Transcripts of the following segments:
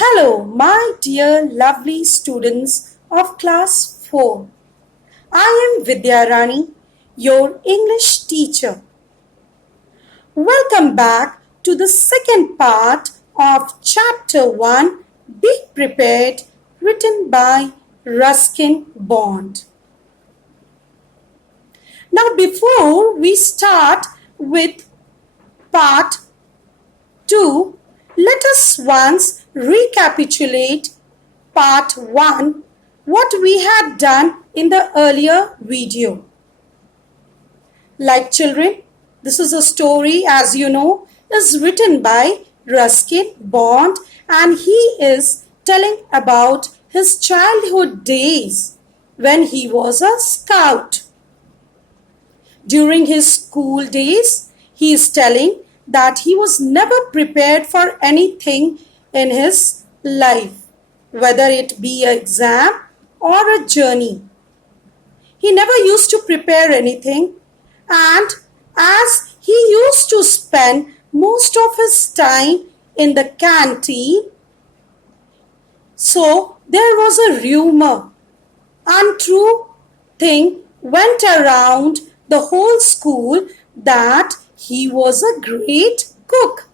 Hello, my dear lovely students of class 4. I am Vidya Rani, your English teacher. Welcome back to the second part of chapter 1, Be Prepared, written by Ruskin Bond. Now, before we start with part 2, let us once recapitulate part 1, what we had done in the earlier video. Like children, this is a story, as you know, is written by Ruskin Bond, and he is telling about his childhood days when he was a scout. During his school days, he is telling that he was never prepared for anything in his life, whether it be an exam or a journey. He never used to prepare anything, and as he used to spend most of his time in the canteen, so there was a rumor, untrue thing went around the whole school that he was a great cook.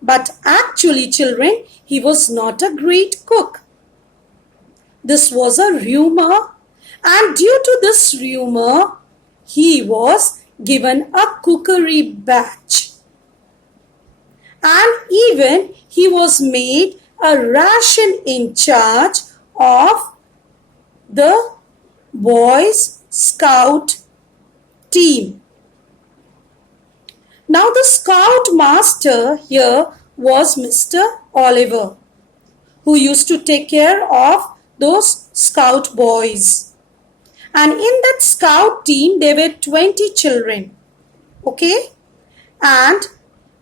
But actually, children, he was not a great cook. This was a rumor, and due to this rumor, he was given a cookery badge. And even he was made a ration in charge of the Boys Scout team. Now the scout master here was Mr. Oliver, who used to take care of those scout boys. And in that scout team, there were 20 children. Okay? And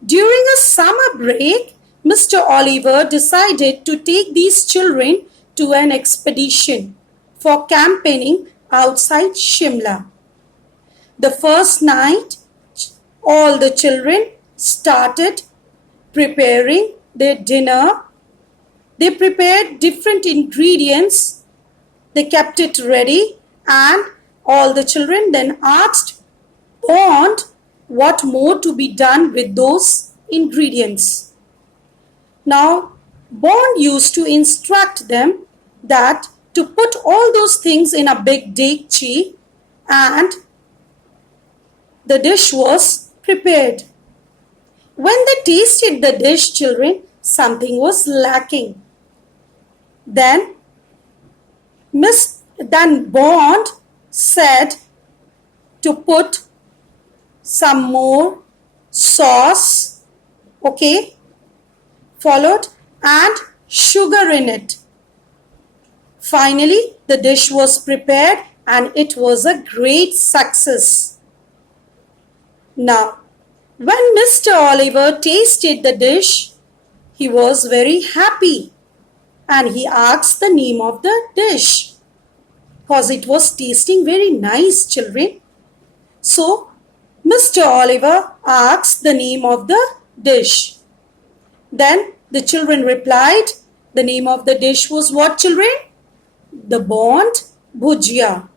during a summer break, Mr. Oliver decided to take these children to an expedition for campaigning outside Shimla. The first night, all the children started preparing their dinner. They prepared different ingredients. They kept it ready, and all the children then asked Bond what more to be done with those ingredients. Now, Bond used to instruct them that to put all those things in a big dekchi, and the dish was prepared. When they tasted the dish, children, something was lacking. Then Bond said to put some more sauce, okay, followed, and sugar in it. Finally, the dish was prepared and it was a great success. Now, when Mr. Oliver tasted the dish, he was very happy and he asked the name of the dish because it was tasting very nice, children. So, Mr. Oliver asked the name of the dish. Then the children replied, the name of the dish was what, children? The Bond Bhujia.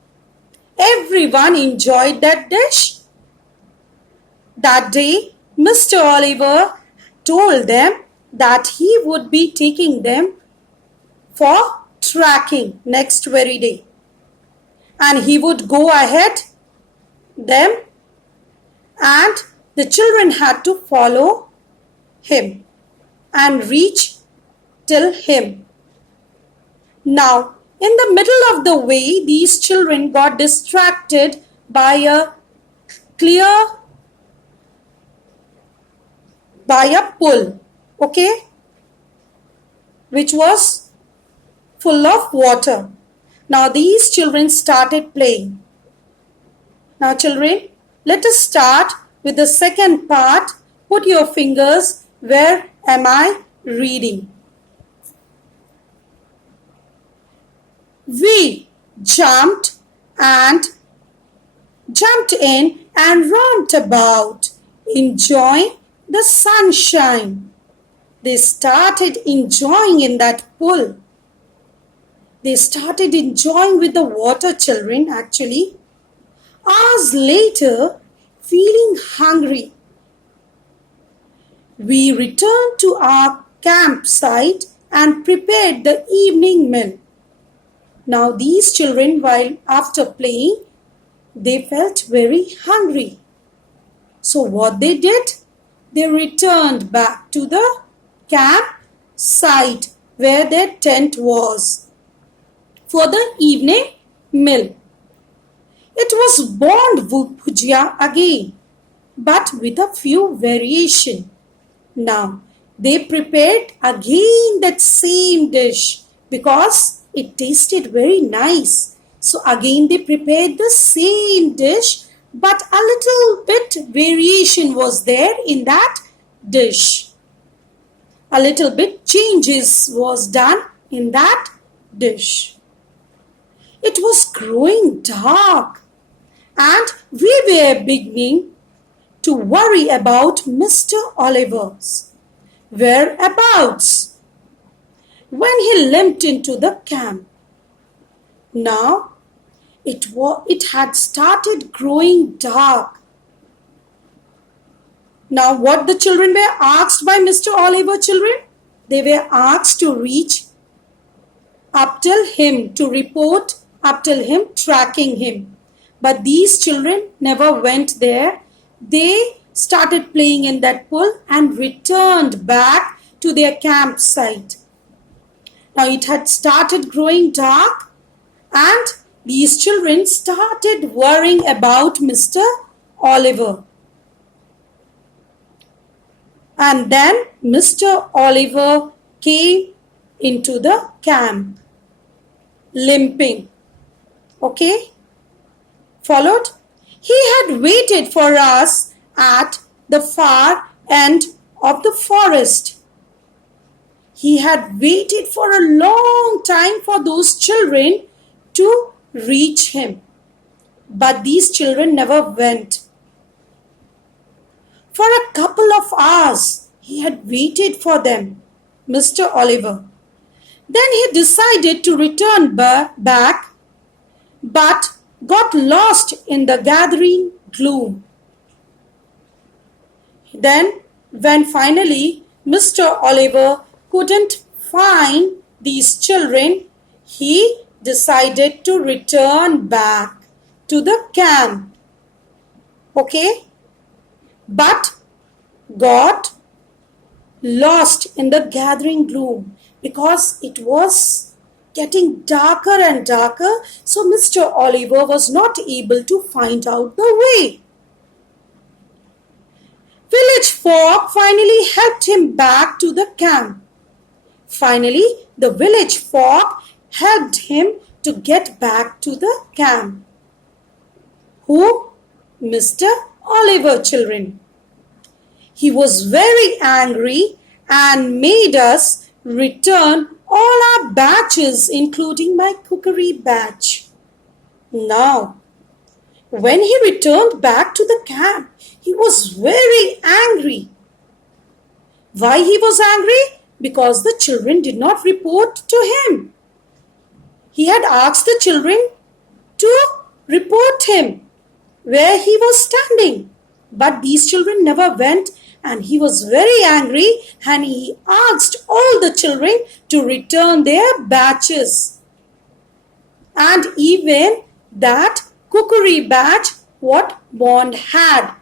Everyone enjoyed that dish. That day, Mr. Oliver told them that he would be taking them for trekking next very day. And he would go ahead them, and the children had to follow him and reach till him. Now, in the middle of the way, these children got distracted by a pool, okay, which was full of water. Now these children started playing. Now children, let us start with the second part. Put your fingers where am I reading. We jumped in and romped about, enjoying the sunshine. They started enjoying in that pool. They started enjoying with the water, children, actually. Hours later, feeling hungry, we returned to our campsite and prepared the evening meal. Now these children, while after playing, they felt very hungry. So what they did? They returned back to the campsite where their tent was for the evening meal. It was bond bhujia again, but with a few variation. Now they prepared again that same dish because it tasted very nice. So again they prepared the same dish, but a little bit variation was there in that dish. A little bit changes was done in that dish. It was growing dark and we were beginning to worry about Mr. Oliver's whereabouts when he limped into the camp. Now it had started growing dark. Now what the children were asked by Mr. Oliver, children? They were asked to reach up till him, to report up till him, tracking him. But these children never went there. They started playing in that pool and returned back to their campsite. Now it had started growing dark and these children started worrying about Mr. Oliver. And then Mr. Oliver came into the camp, limping. Okay? Followed? He had waited for us at the far end of the forest. He had waited for a long time for those children to reach him. But these children never went. For a couple of hours, he had waited for them, Mr. Oliver. Then he decided to return back, but got lost in the gathering gloom. Then, when finally Mr. Oliver couldn't find these children, he decided to return back to the camp. Okay? But got lost in the gathering gloom because it was getting darker and darker, so Mr. Oliver was not able to find out the way. Village folk finally helped him back to the camp. Finally, the village folk helped him to get back to the camp. Who? Mr. Oliver, children. He was very angry and made us return all our batches, including my cookery batch. Now, when he returned back to the camp, he was very angry. Why he was angry? Because the children did not report to him. He had asked the children to report him where he was standing. But these children never went and he was very angry and he asked all the children to return their batches. And even that cookery batch what Bond had.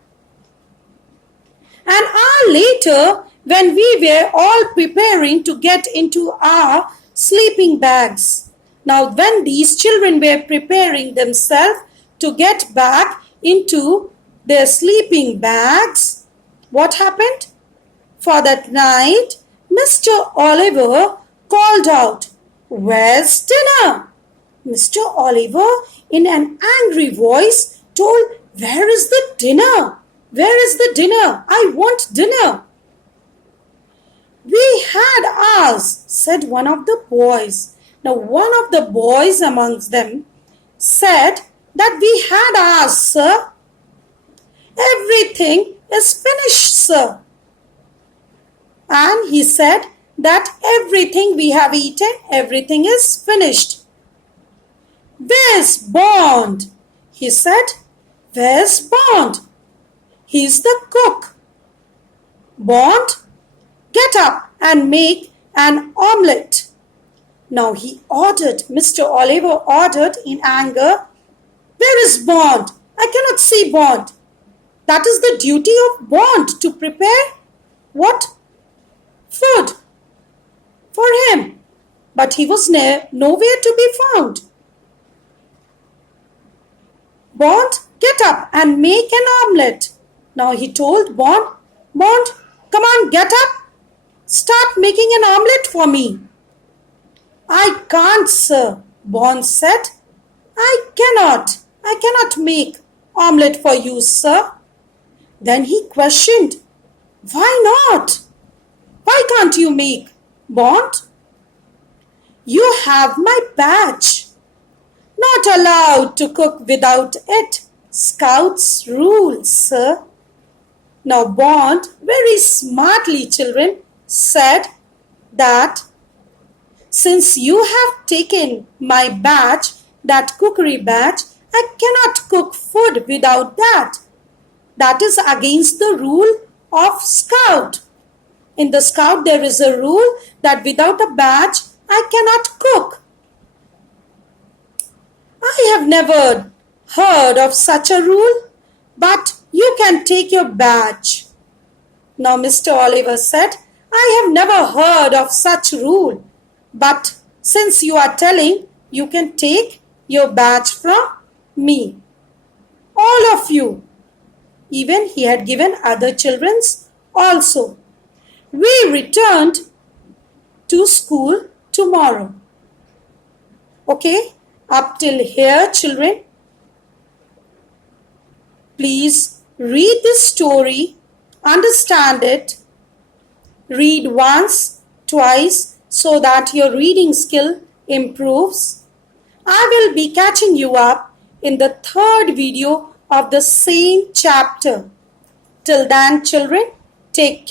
An hour later, when we were all preparing to get into our sleeping bags. Now, when these children were preparing themselves to get back into their sleeping bags, what happened? For that night, Mr. Oliver called out, "Where's dinner?" Mr. Oliver, in an angry voice, told, "Where is the dinner? Where is the dinner? I want dinner." "We had ours," said one of the boys. Now one of the boys amongst them said that "We had ours, sir. Everything is finished, sir." and he said that everything we have eaten, everything is finished. "Where's Bond?" he said. "Where's Bond?" "He's the cook." "Bond, get up and make an omelette." Now Mr. Oliver ordered in anger, "Where is Bond? I cannot see Bond. That is the duty of Bond to prepare what? Food for him." But he was nowhere to be found. "Bond, get up and make an omelette." Now he told Bond, "Bond, come on, get up. Start making an omelette for me." "I can't, sir," Bond said. I cannot make omelette for you, sir." Then he questioned, "Why not? Why can't you make, Bond?" "You have my badge. Not allowed to cook without it. Scouts rules, sir." Now Bond, very smartly, children, said that since you have taken my badge, that cookery badge, I cannot cook food without that. That is against the rule of Scout. In the Scout, there is a rule that without a badge, I cannot cook. I have never heard of such a rule, but you can take your badge. Now Mr. Oliver said, "I have never heard of such rule, but since you are telling, you can take your badge from me. All of you." Even he had given other children's also. "We returned to school tomorrow." Okay, up till here, children. Please read this story, understand it, read once, twice, so that your reading skill improves. I will be catching you up in the third video of the same chapter. Till then, children, take care.